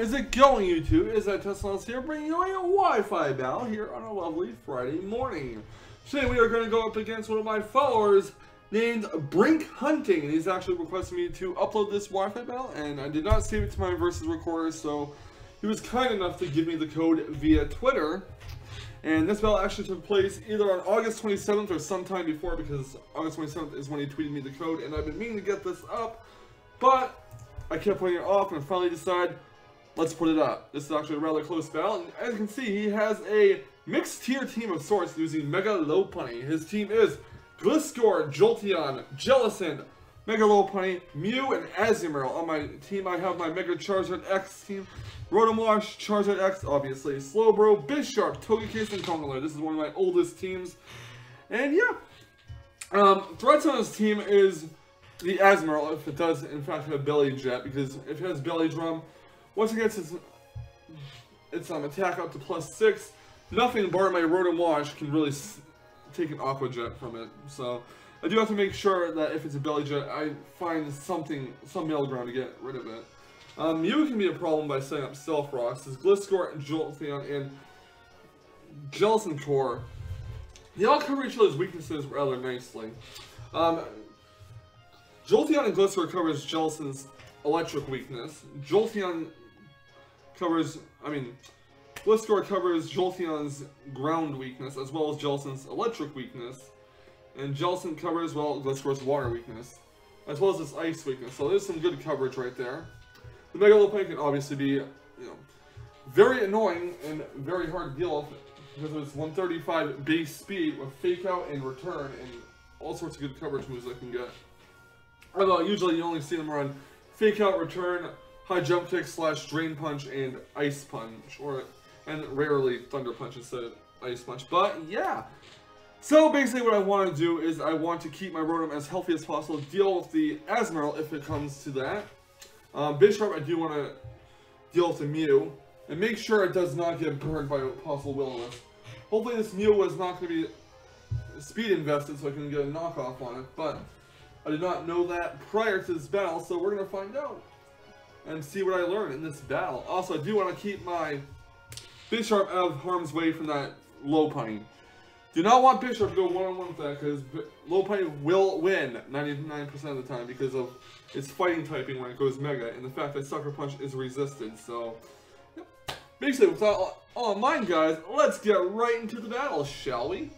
is it going, YouTube? Is that Teslamouse here, bringing you a Wi-Fi battle here on a lovely Friday morning. Today we are going to go up against one of my followers named Brinkhunting, and he's actually requested me to upload this Wi-Fi battle, and I did not save it to my versus recorder, so he was kind enough to give me the code via Twitter. And this battle actually took place either on August 27th or sometime before, because August 27th is when he tweeted me the code, and I've been meaning to get this up, but I kept putting it off, and I finally decided, let's put it up. This is actually a rather close battle, and as you can see, he has a mixed tier team of sorts using Mega Lopunny. His team is GlitchxCity, Jolteon, Jellicent, Mega Lopunny, Mew, and Azumarill. On my team, I have my Mega Charizard X team, Rotomosh, Charizard X, obviously, Slowbro, Bisharp, Togekiss, and Conkeldurr. This is one of my oldest teams. And yeah, threats on his team is the Azumarill, if it does in fact have Belly Jet, because if it has Belly Drum, once it gets its attack up to +6, nothing bar my Rotomosh can really take an Aqua Jet from it. So I do have to make sure that if it's a Belly Jet, I find some middle ground to get rid of it. Mew can be a problem by setting up Stealth Rocks. As GlitchxCity, Jolteon, and Jellicent Core, they all cover each other's weaknesses rather nicely. Jolteon and GlitchxCity covers Jellicent's electric weakness. GlitchxCity covers Jolteon's ground weakness, as well as Jellicent's electric weakness. And Jellicent covers, well, GlitchXity's water weakness, as well as its ice weakness. So there's some good coverage right there. The Mega Lopunny can obviously be, very annoying and very hard to deal with, because of its 135 base speed with Fake Out and Return, and all sorts of good coverage moves I can get. Although usually you only see them run Fake Out, Return, High Jump Kick / Drain Punch, and Ice Punch, and rarely Thunder Punch instead of Ice Punch. But yeah, so basically what I want to do is I want to keep my Rotom as healthy as possible, deal with the Azumarill if it comes to that. Bisharp, I do want to deal with the Mew, and make sure it does not get burned by a possible Will-O-Wisp. Hopefully this Mew was not going to be speed invested so I can get a knockoff on it, but I did not know that prior to this battle, so we're going to find out and see what I learn in this battle. Also, I do want to keep my Bisharp out of harm's way from that Lopunny. Do not want Bisharp to go one-on-one with that, because Lopunny will win 99% of the time because of its fighting typing when it goes Mega, and the fact that Sucker Punch is resisted. So, yep. Basically, without all in mind, guys, let's get right into the battle, shall we?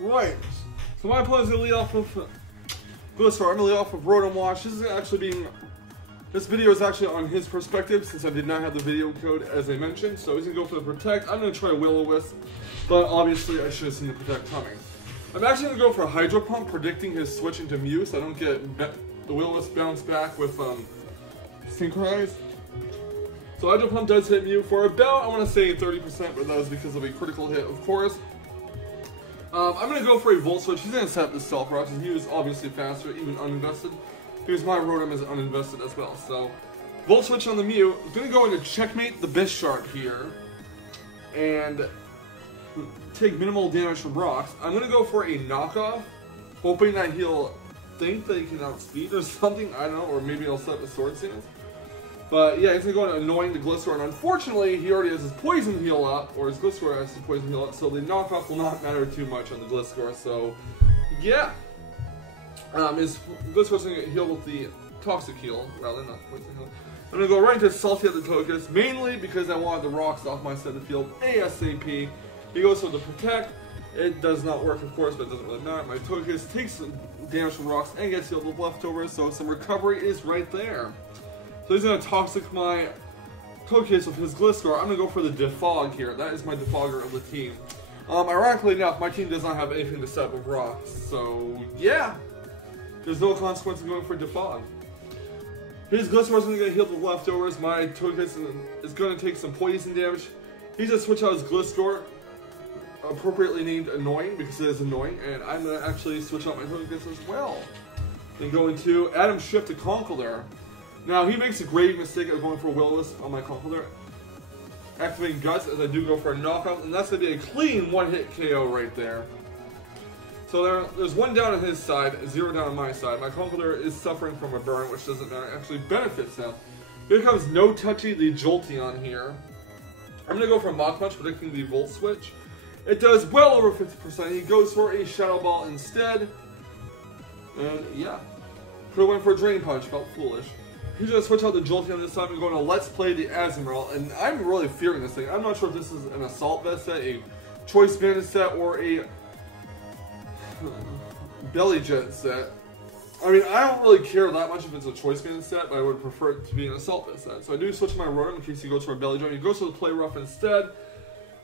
Right, so my plan is going to lead off with GlitchxCity. I'm going to lead off with Rotomosh. This video is actually on his perspective, since I did not have the video code as I mentioned. So he's going to go for the Protect. I'm going to try Will-O-Wisp, but obviously I should have seen the Protect coming. I'm actually going to go for a Hydro Pump, predicting his switch into Mew, so I don't get the Will-O-Wisp bounce back with Synchronize. So Hydro Pump does hit Mew for about, I want to say 30%, but that was because of a critical hit, of course. I'm going to go for a Volt Switch. He's going to set up the Stealth Rocks, and he was obviously faster, even uninvested, because my Rotom is uninvested as well. So, Volt Switch on the Mew. I'm going to go into Checkmate the Bisharp here, and take minimal damage from rocks. I'm going to go for a knockoff, hoping that he'll think that he can outspeed or something, I don't know, or maybe he'll set the Sword Stance. But yeah, he's going to go into annoying the GlitchxCity, and unfortunately, he already has his Poison Heal up, or his GlitchxCity has his Poison Heal up, so the knockoff will not matter too much on the GlitchxCity, so yeah. His GlitchXity's going to get healed with the Toxic Heal, rather, not Poison Heal. I'm going to go right into Salty at the Togekiss, mainly because I wanted the rocks off my side of the field ASAP. He goes for the Protect. It does not work, of course, but it doesn't really matter. My Togekiss takes damage from rocks and gets healed with leftovers, so some recovery is right there. So he's going to Toxic my Togekiss with his GlitchXity. I'm going to go for the Defog here. That is my Defogger of the team. Ironically enough, my team does not have anything to set with rocks, so yeah. There's no consequence of going for Defog. His GlitchXity is going to get healed with leftovers. My Togekiss is going to take some poison damage. He's going to switch out his GlitchXity, appropriately named Annoying, because it is annoying, and I'm going to actually switch out my Togekiss as well. Then go into Atom Shift to Conkeldurr. Now, he makes a grave mistake of going for Will-O-Wisp on my Conkeldurr. Activating Guts as I do go for a knockout, and that's going to be a clean one-hit KO right there. So there's 1 down on his side, 0 down on my side. My Conqueror is suffering from a burn, which doesn't actually benefits him. Here comes No Touchy, the Jolteon here. I'm going to go for a Mach Punch, predicting the Volt Switch. It does well over 50%. He goes for a Shadow Ball instead. And yeah. Could have went for a Drain Punch, felt foolish. He's going to switch out the Jolteon this time and going to Let's Play the Azumarill. And I'm really fearing this thing. I'm not sure if this is an Assault Vest set, a Choice Bandit set, or a Belly Jet set. I mean, I don't really care that much if it's a Choice Bandit set, but I would prefer it to be an Assault Vest set. So I do switch my Rotom in case he goes for a Belly Jet. He goes for the Play Rough instead,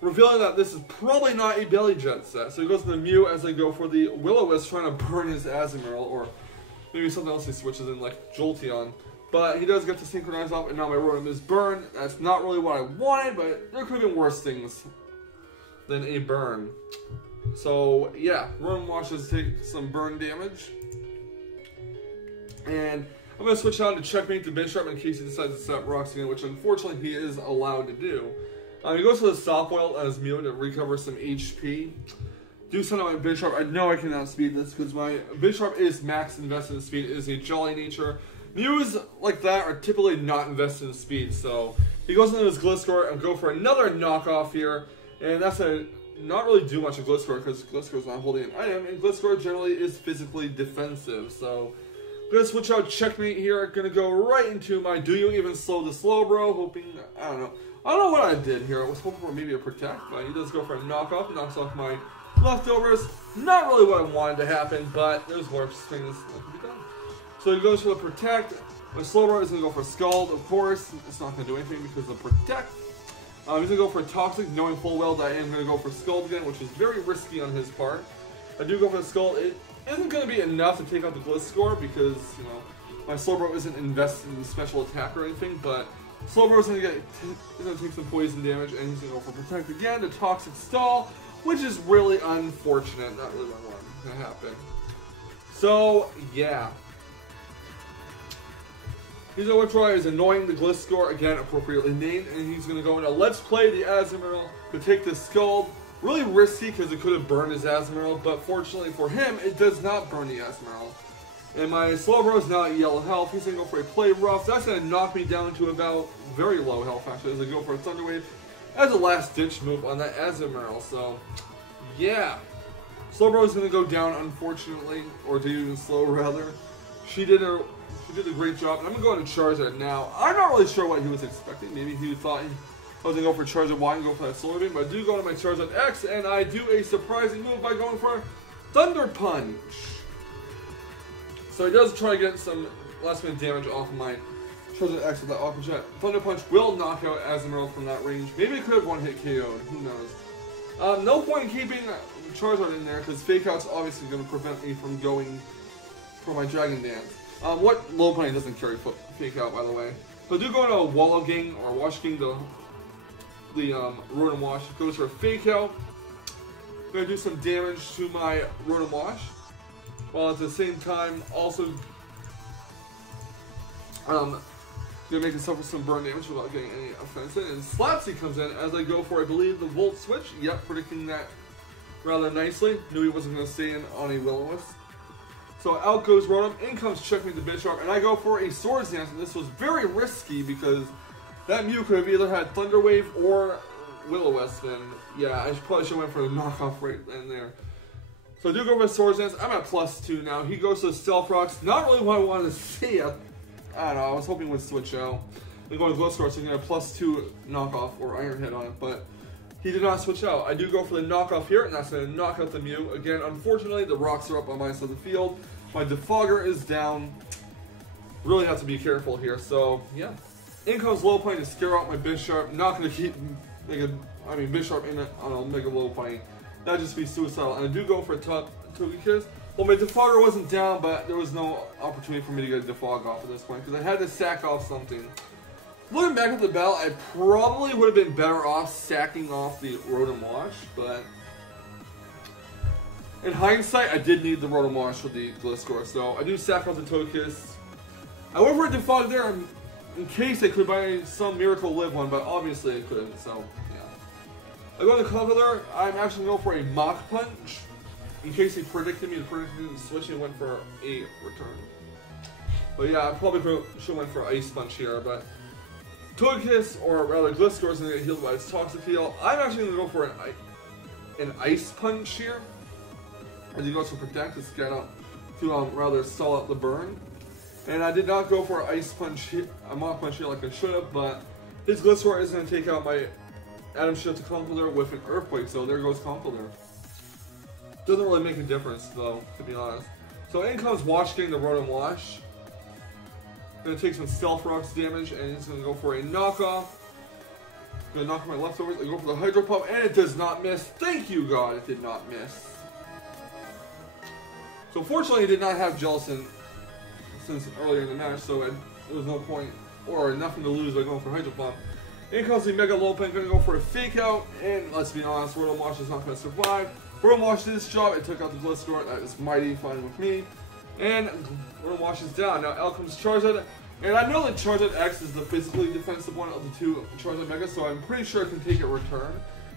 revealing that this is probably not a Belly Jet set. So he goes to the Mew as I go for the Will-O-Wisp, trying to burn his Azumarill, or maybe something else he switches in, like Jolteon. But he does get to synchronize off, and now my Rotom is burned. That's not really what I wanted, but there could have been worse things than a burn. So, yeah, Rotom Washes take some burn damage. And I'm going to switch out to checkmate the Bisharp in case he decides to set rocks again, which unfortunately he is allowed to do. He goes for the Stop Oil as Mew to recover some HP. Do send out my Bisharp. I know I can outspeed this because my Bisharp is max invested in speed. It is a Jolly nature. Mews like that are typically not invested in speed, so he goes into his Gliscor and go for another knockoff here, and that's a not really do much of Gliscor because Gliscor is not holding an item, and Gliscor generally is physically defensive. So I'm gonna switch out checkmate here. Gonna go right into my Do You Even Slow the Slowbro, hoping I don't know what I did here. I was hoping for maybe a protect, but he does go for a knockoff, knocks off my leftovers. Not really what I wanted to happen, but there's worse things that can be done. So he goes for the Protect. My Slowbro is going to go for Scald, of course. It's not going to do anything because of Protect. He's going to go for Toxic, knowing full well that I am going to go for Scald again, which is very risky on his part. I do go for the Scald. It isn't going to be enough to take out the Gliscor because, you know, my Slowbro isn't invested in special attack or anything, but Slowbro is going to take some poison damage, and he's going to go for Protect again, the Toxic Stall, which is really unfortunate. Not really what I wanted to happen. So, yeah. He's going to try his Annoying the Gliscor, again appropriately named, and he's going to go into Let's Play the Azumarill to take the Scald. Really risky because it could have burned his Azumarill, but fortunately for him, it does not burn the Azumarill. And my Slowbro is now at yellow health. He's going to go for a Play Rough. That's going to knock me down to about very low health actually as I go for a Thunder Wave as a last ditch move on that Azumarill. So, yeah. Slowbro is going to go down unfortunately, or do even slow rather. She did a great job, and I'm going to go into Charizard now. I'm not really sure what he was expecting. Maybe he thought I was going to go for Charizard Y and go for that Solar Beam, but I do go to my Charizard X, and I do a surprising move by going for Thunder Punch. So he does try to get some last minute damage off of my Charizard X with that Aqua Jet. Thunder Punch will knock out Azumarill from that range. Maybe it could have one hit KO'd, who knows. No point in keeping Charizard in there, because Fake Out's obviously going to prevent me from going for my Dragon Dance. What low pony doesn't carry Fake Out, by the way. But do go into a Wallow Gang or Wash King, the Rotom Wash. Goes for a Fake Out. Gonna do some damage to my Rotom Wash, while at the same time also gonna make it suffer some burn damage without getting any offense in. And Slapsy comes in as I go for, I believe, the Volt Switch. Yep, predicting that rather nicely. Knew he wasn't gonna stay in on a Will-O-Wisp. So out goes Rotom, in comes Checkmate the Bisharp, and I go for a Swords Dance, and this was very risky because that Mew could have either had Thunder Wave or Will-O-Wisp, and yeah, I probably should have went for the knockoff right in there. So I do go for Swords Dance. I'm at +2 now. He goes to Stealth Rocks. Not really what I wanted to see. I don't know, I was hoping it would switch out. I'm going to Gliscor, so you can have +2 knockoff or Iron Head on it, but he did not switch out. I do go for the knockoff here, and that's going to knock out the Mew. Again, unfortunately, the rocks are up on my side of the field. My Defogger is down. Really have to be careful here, so yeah. In comes Low Pony to scare out my Bisharp. Not going to keep Bisharp in it on a Mega Low Pony. That'd just be suicidal. And I do go for a Togekiss. Well, my Defogger wasn't down, but there was no opportunity for me to get a Defog off at this point, because I had to sack off something. Looking back at the battle, I probably would have been better off sacking off the Rotom Wash, but in hindsight, I did need the Rotom Wash for the Gliscor, so I do sack off the Togekiss. I went for a Defog there in case I could by some miracle live one, but obviously I couldn't, so yeah. I go to Conkeldurr. I'm actually going to go for a Mach Punch. in case he predicted me to predict the switch, he went for a return. But yeah, I probably should have went for Ice Punch here, but Togekiss, or rather Gliscor, is going to get healed by its Toxic Heal. I'm actually going to go for an Ice Punch here. As he goes for Protect, it's going to rather stall out the burn. And I did not go for Ice Punch here, a Mach Punch here like I should have, but his Gliscor is going to take out my Atom Shield to Conkeldurr with an Earthquake, so there goes Conkeldurr. Doesn't really make a difference though, to be honest. So in comes Wash King, the Rotom Wash. Gonna take some Stealth Rocks damage, and he's gonna go for a knockoff. Gonna knock my leftovers. I go for the Hydro Pump, and it does not miss. Thank you, God, it did not miss. So fortunately, it did not have Jellicent since earlier in the match, so there was no point or nothing to lose by going for Hydro Pump. In comes the Mega Lopunny, gonna go for a Fake Out, and let's be honest, Rotom Wash is not gonna survive. Rotom Wash did its job. It took out the Gliscor. That is mighty fine with me. And Rotom Wash is down. Now out comes Charizard. And I know that Charizard X is the physically defensive one of the two Charizard Megas, so I'm pretty sure it can take a return.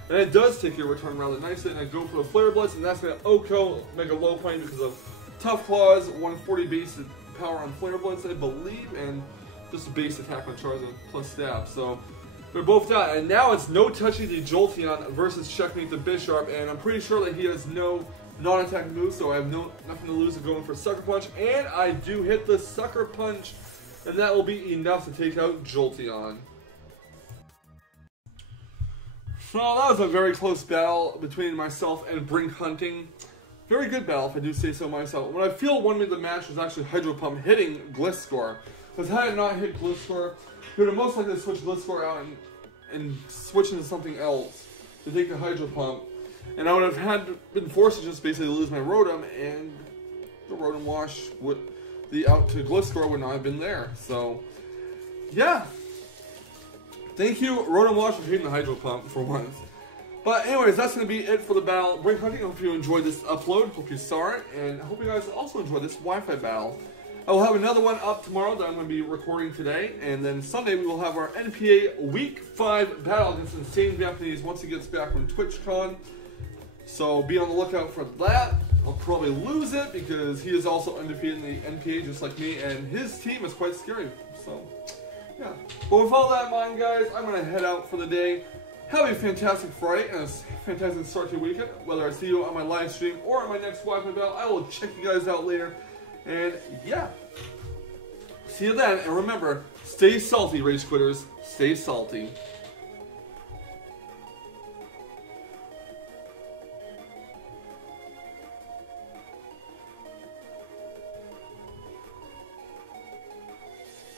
And it does take a return rather nicely. And I go for the Flare Blitz, and that's going to OHKO Mega Lopunny because of Tough Claws, 140 base power on Flare Blitz, I believe, and just a base attack on Charizard plus Stab. So they're both down. And now it's No Touchy the Jolteon versus Checkmate the Bisharp, and I'm pretty sure that he has no non-attack moves, so I have nothing to lose of going for Sucker Punch, and I do hit the Sucker Punch, and that will be enough to take out Jolteon. So that was a very close battle between myself and Brinkhunting. Very good battle, if I do say so myself. What I feel won me the match was actually Hydro Pump hitting Gliscor, because had it not hit Gliscor, he would have most likely switched Gliscor out and switch into something else to take the Hydro Pump. And I would have been forced to just basically lose my Rotom, and the Rotom Wash would, the out to Gliscor would not have been there. So, yeah. Thank you, Rotom Wash, for hitting the Hydro Pump for once. But anyways, that's going to be it for the battle. Brinkhunting, I hope you enjoyed this upload. Hope you saw it, and I hope you guys also enjoyed this Wi-Fi battle. I will have another one up tomorrow that I'm going to be recording today, and then Sunday we will have our NPA Week 5 battle against Insane Japanese once he gets back from TwitchCon. So be on the lookout for that. I'll probably lose it because he is also undefeated in the NPA just like me, and his team is quite scary. So, yeah. But with all that in mind, guys, I'm going to head out for the day. Have a fantastic Friday and a fantastic start to your weekend. Whether I see you on my live stream or on my next Wi-Fi battle, I will check you guys out later. And yeah, see you then. And remember, stay salty, Rage Quitters. Stay salty.